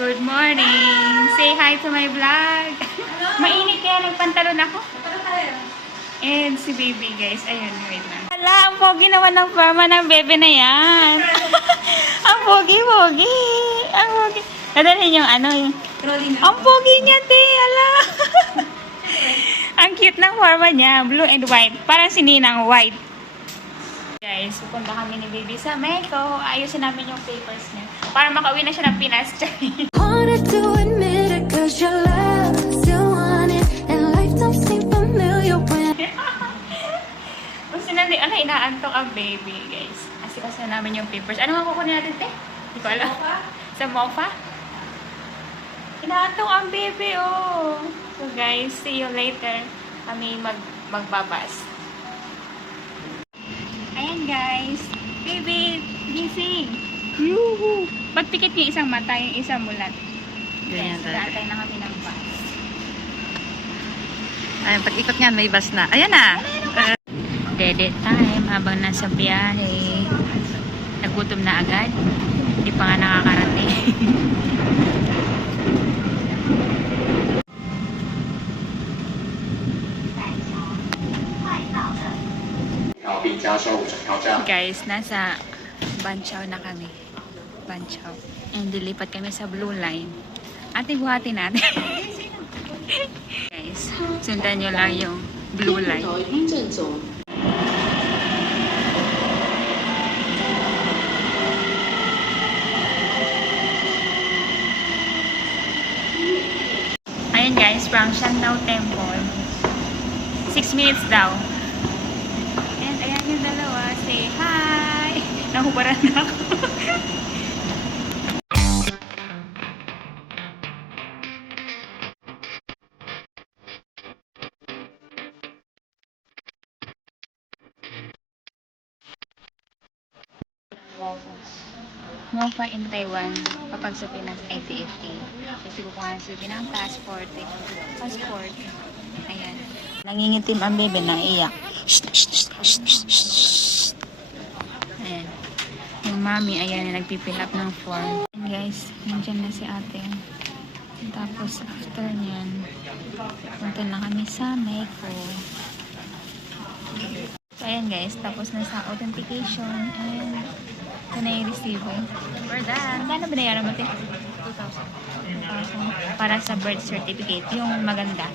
Good morning! Say hi to my vlog! Mainit kaya nagpantalon ako. And si baby guys, ayun, wait lang. Hala, ang pogi naman ng forma ng bebe na yan. Ang pogi-pogi. Ang pogi. Nadalhin yung ano yung... Ang pogi niya, te! Hala! Ang cute ng forma niya. Blue and white. Parang si Ninang white. Guys, pupunta kami ni baby sa Mexico. Ayusin namin yung papers niya. Para makauwi na siya ng Pinas. Harder to admit it cause your love still want it and life don't seem familiar when Kung sinali, inaantok ang baby, guys. Kasi namin yung papers. Ano nga kukunin natin, te? Hindi ko alam. Sa Mofa? Inaantok ang baby, oh. So, guys, see you later. Kami magbabas. Ayan, guys. Baby, gising. Yuhu! Pagpikit yung isang mata, yung isang mulat. Ganyan Guys, talaga. naantay na kami ng bus. Ayun, pag-ikot niyan, may bus na. Ayan na! Dede time habang nasa biyahe. Nagutom na agad. Hindi pa nga nakakarating. Guys, nasa Banchaw na kami. Banchaw. And dilipat kami sa Blue Line. Ate, buhatin natin. Guys, sundan nyo lang yung Blue Line. Ayan guys, from Shangnao Temple. 6 minutes daw. And ayan yung dalawa. Say hi! Nahubaran na ako. Mofa in Taiwan, kapag sa Pinas, 80-80. Kasi kukuha na sabi ng passport. Passport. Ayan. Nangingitim ang bebe na iyak. Ayan. Yung mami, ayan, nagpipill up ng form. And guys, nandiyan na si ate. Tapos, after nyan, punta na kami sa Mexico. So, ayan guys, tapos na sa authentication. And ito na yung resibo. For that. Magkano binayaran mo, te? 2,000. Para sa birth certificate. Yung maganda.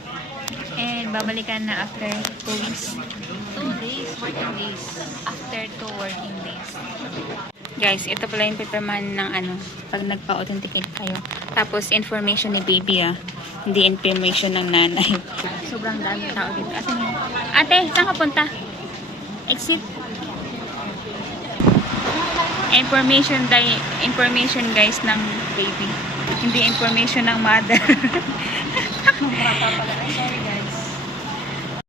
And babalikan na after 2 weeks. 2 days, working days. After 2 working days. Guys, ito pala yung paperman ng ano, pag nagpa-authenticate kayo. Tapos, information ni baby, ah. Hindi information ng nanay. Sobrang dami tao dito. Ate, saan ka punta? Exit. Information guys ng baby. Hindi information ng mother. Sorry guys.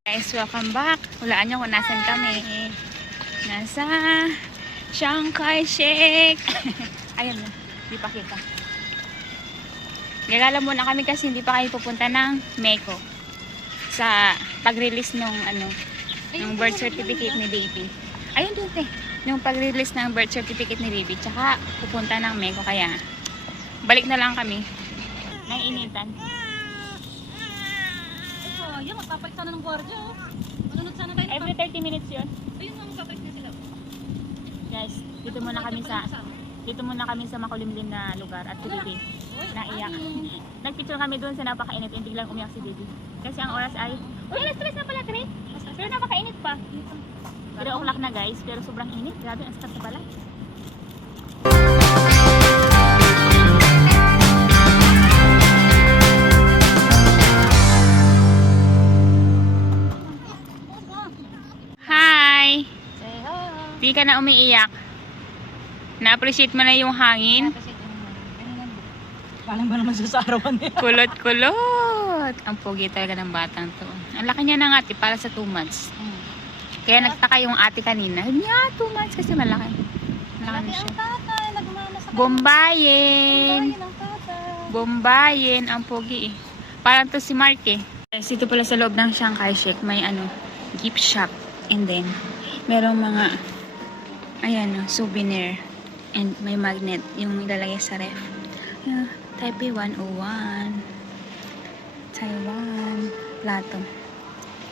Guys, welcome back. Hulaan nyo kung nasan kami. Nasa Chiang Kai-shek. Ayun na. Di pa kita. Gagala muna kami kasi hindi pa kayo pupunta ng Mexico. Sa pag-release nung ano, ng birth certificate ni baby. Ayun doon, te. Yung pag-release ng birth certificate ni baby. Tsaka pupunta ng Mexico. Kaya balik na lang kami. Naiinitan. Ayun, magpapalit sana ng gwardiya. Manunod sana tayo. Every 30 minutes yun. Ayun nga, magpapalit na sila. Guys, dito muna kami sa makulimlim na lugar at si baby naiyak. Nagpicture kami doon sa napakainit and biglang umiyak si baby. Kasi ang oras ay, uy, alas 3 na pala, 3. Pero napakainit pa. 3 o'clock na guys, pero sobrang init. Grabe, ang sakit sa balay. Hi! Di ka na umiiyak. Na-appreciate mo na yung hangin? Galing ba naman sa arawan niya? Kulot-kulot! Ang pogi talaga ng batang to. Ang laki niya ng ate para sa 2 months. Kaya nagtaka yung ate kanina. Niya, 2 months kasi malaki. Malaki na siya. Bombayin! Bombayin! Ang pogi eh. Parang to si Mark eh. Guys, ito pala sa loob ng Chiang Kai-shek. May ano, gift shop. And then, merong mga ayan, souvenir. And may magnet yung ilalagay sa ref. Yeah, Taipei 101. Taiwan. Plato.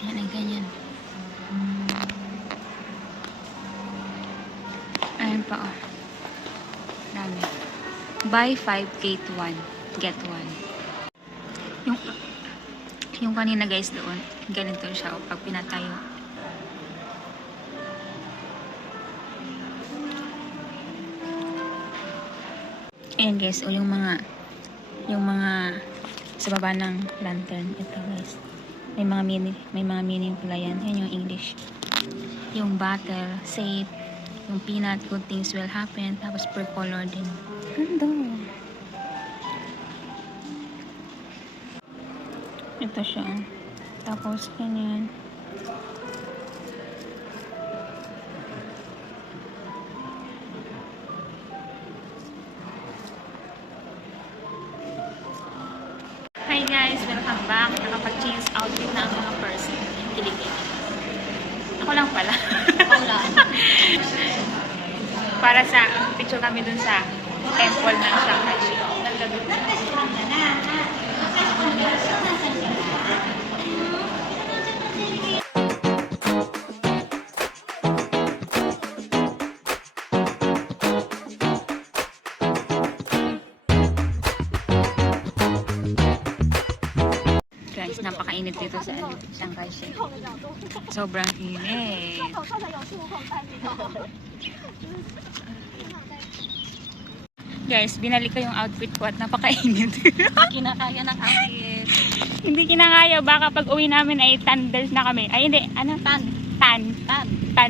Yan ay ganyan. Ayan pa oh. Dami. Buy 5, get 1. Get 1. Yung kanina guys doon, ganito siya oh, pag pinatayo. Ayan guys, o yung mga sa baba ng lantern. Ito guys. May mga meaning pala yan. Yan yung English. Yung bottle, safe, yung peanut, good things will happen. Tapos per color din. Ganda. Ito siya. Tapos ganyan. Hi guys! Welcome back. Nakapag-change outfit na ang mga person. Kiligin. Ako lang pala. Wala. Para sa picture kami dun sa temple ng Shanghai. Guys, napakainit dito sa Shanghai. Sobrang init. Guys, binalik ko yung outfit ko at napakainit. Kinakaya ng outfit. Hindi kinakaya. Baka pag uwi namin ay thunders na kami. Ay hindi, ano? Tan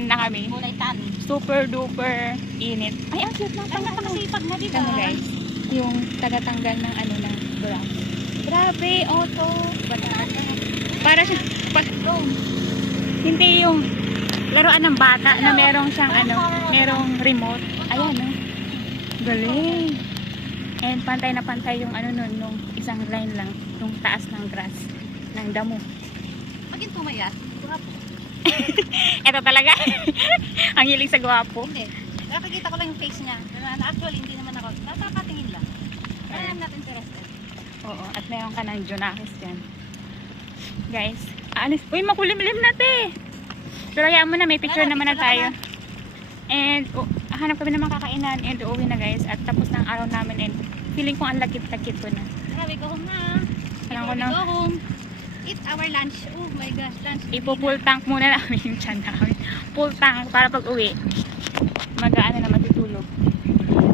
na kami. Kulay tan. Super duper init. Ay, ang cute na pala. Nakakasipag na diba? Ano guys? Yung tagatanggal ng ano ng bra. Grabe, auto. Para siya, hindi yung laruan ng bata na merong siyang ano, merong remote. Ayan, no? Galing. And pantay na pantay yung ano nun, nung isang line lang, yung taas ng grass, ng damo. Pagin pumayat, guwapo. Eto talaga. Ang hilig sa gwapo. Hindi. Nakakita ko lang yung face niya. Actually, hindi naman ako. Napakatingin lang. Kaya I'm not interested. Oo, at meron ka ng Junakis dyan. Guys, alis. Uy, makulimlim na te. Pero hayaan mo na, may picture naman na tayo. And, hanap kami ng mga kakainan and uuwi na guys. At tapos ng araw namin and feeling ko ang lakit-lakit ko na. We go home na. Alam ko We na. go home. Eat our lunch. Oh my gosh, lunch. Ipo-full tank muna namin yung tiyan namin. Full tank para pag uwi. Mag-ano na matutulog.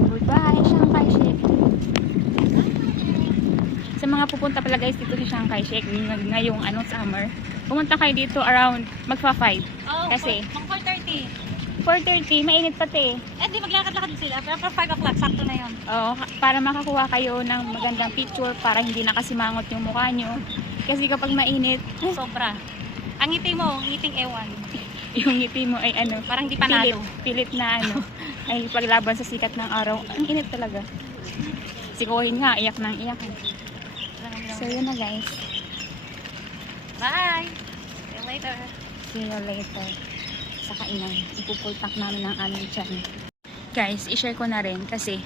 Goodbye, Shanghai Shake. Sa mga pupunta pala guys dito sa Shanghai Shake ngayong summer. Pumunta kayo dito around magfa-5. Oh, Kasi 4:30. 4:30, mainit pati. Eh, di maglakad-lakad sila. Pero for 5 o'clock, sakto na yun. Oo, para makakuha kayo ng magandang picture para hindi nakasimangot yung mukha nyo. Kasi kapag mainit, Sobra. Ang ngiti mo, ngiting ewan. yung ngiti mo ay Parang hindi panalo. pilit na ay paglaban sa sikat ng araw. Ang init talaga. Si Kohin nga, iyak ng iyak. So yun na guys. Bye! See you later. See you later. Sa kainan. Ipupultak namin ng aming tiyan. Guys, i-share ko na rin kasi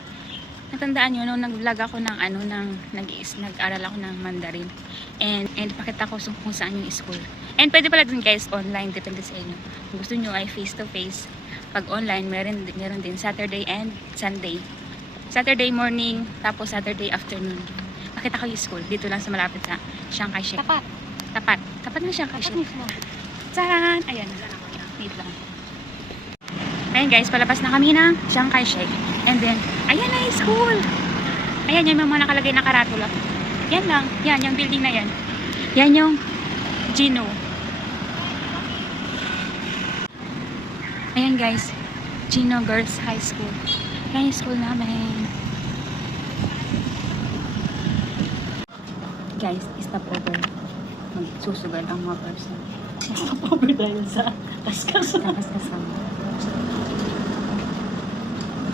natandaan nyo nung nag-vlog ako ng nag-aral ako ng Mandarin. And pakita ko kung saan yung school. And pwede pala din guys online, depende sa inyo. Kung gusto nyo ay face to face. Pag online, meron din Saturday and Sunday. Saturday morning, tapos Saturday afternoon. Pakita ko yung school. Dito lang sa malapit sa Shanghai Shake. Tapat na Shanghai Tapat Shake. mismo. Tsaran! Ayan. Wait lang. Ayan guys, palabas na kami ng Shanghai Shake. And then, ayan na yung school. Ayan yung mga nakalagay na karatula. Yan lang. Yan, yung building na yan. Yan yung Gino. Ayan guys, Gino Girls High School. Yan yung school namin. Guys, stop over. Magsusugal ang mga person. Stop over dahil sa kaskas. Nakaskas lang.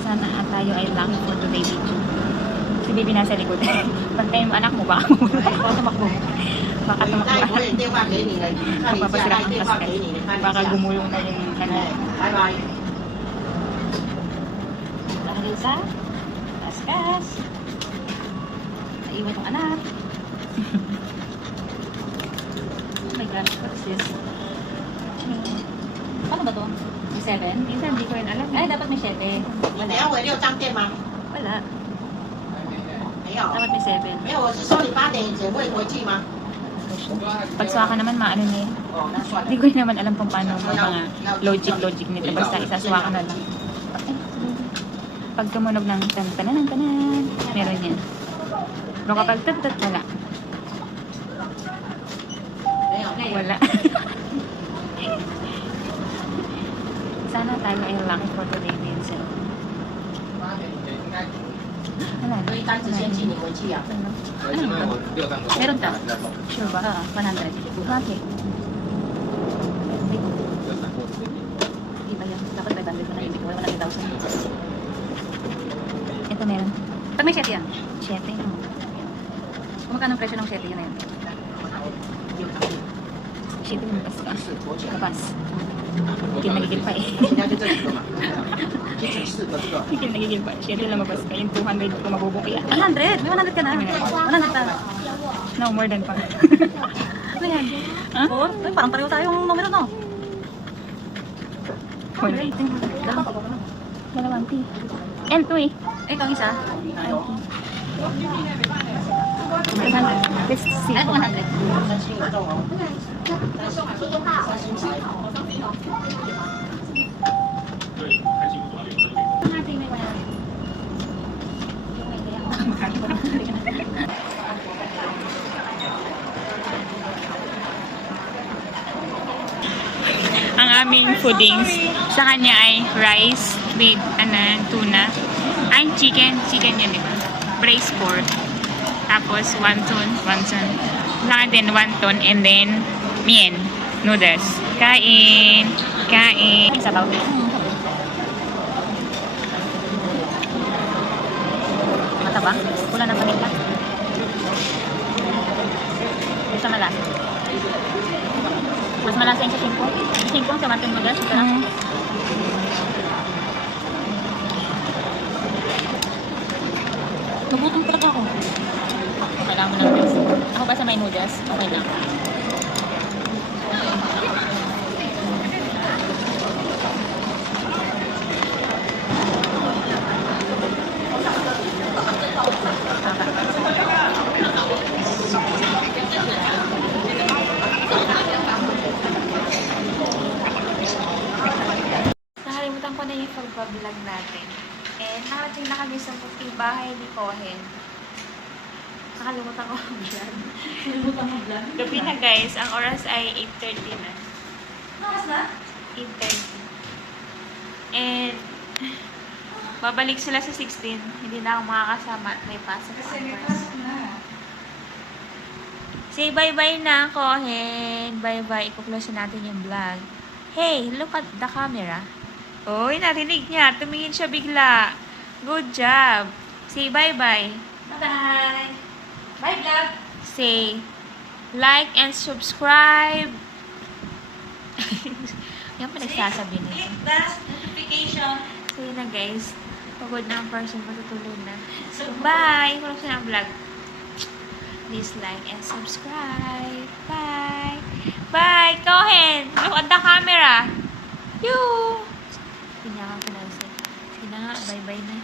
Sana tayo ay lucky for today video. Si baby nasa likod. Bantayin mo anak mo ba? Baka tumakbo. Baka tumakbo. Magpapasira ang kaskas. Baka gumulong na yung kanila. Dahil sa kaskas. iwan yung anak. Oh my gosh, what's this? Ano ba to? May 7? Minsan, hindi ko rin alam. Ay, dapat may 7. 你要我6张店吗？ Wala. 没有， Dapat may 7. 没有，我是说你8点以前会回去吗？ Pag suwa ka naman, maano na yun. 哦，那算了。 Hindi ko rin naman alam kung paano mga logic nito. Basta isasuwa ka na lang. Pag tumunog ng tan-tanan, meron yan. Pero kapag tat-tat, wala. 没有， Wala. Sana tayo ay lucky for today din sir. Wala na. 所以单子先寄你回去啊。 Meron ka? Sure ba? 100. Bakit? Di ba yan? Dapat 500 mo na ibig. Wala 100,000. Ito meron. Pag may 7 yan. 7. Kung magkano ang presyo ng 7 yun na yan? 7 lumabas ka. Labas. Nagigil pa eh. 现在就这几个嘛，一整4个这个。 Nagigil pa. 7 lumabas ka. Yung 200 ko mabubuki ah. 100! May 100 ka na. 100 ka. No, more than pa. Ano yan? Ha? 4? Ay, parang pareho tayong numero, no? Wala. Dalawang P. And 2 eh. Eh, ito ang isa. 100. Let's see. Ay, 100. 3星1中哦。3星牌。 Ang aming foodings sa kanya ay rice with tuna. Ay, chicken yun, di ba? Braised pork. Tapos, wonton. Sa akin din, wonton. And then, mien. Noodles. Kain. Sabaw. Mataba? Wala na paminta. Isa malasa. Mas malasa yung sa singkong. Sa singkong, sa wanton mo guys. Nagutom talaga ako. Kailangan mo ng rice. Ako ba sa may noodles? Okay lang. Nakalimutan ko na yung pagbablog natin. And nakarating na kami sa munting bahay ni Cohen. Nakalimutan ko ang vlog. Gabi na guys, ang oras ay 8:30 na. Nakas na? 8:30. And babalik sila sa 16. Hindi na ako makakasama at may pasok sa oras. Say bye-bye na, Cohen. Bye-bye. Ikuklose natin yung vlog. Hey, look at the camera. Oy, narinig niya. Tumingin siya bigla. Good job. Say bye-bye. Bye-bye! Bye, vlog! Say like and subscribe. Yan pa nagsasabi nito. Click the notification. So yun na guys. Pagod na ang person. Matutulog na. So bye. Kung na ang vlog. Please like and subscribe. Bye. Bye. Cohen. Look at the camera. You. Pinyakan ko na siya. Sige na nga. Bye-bye na.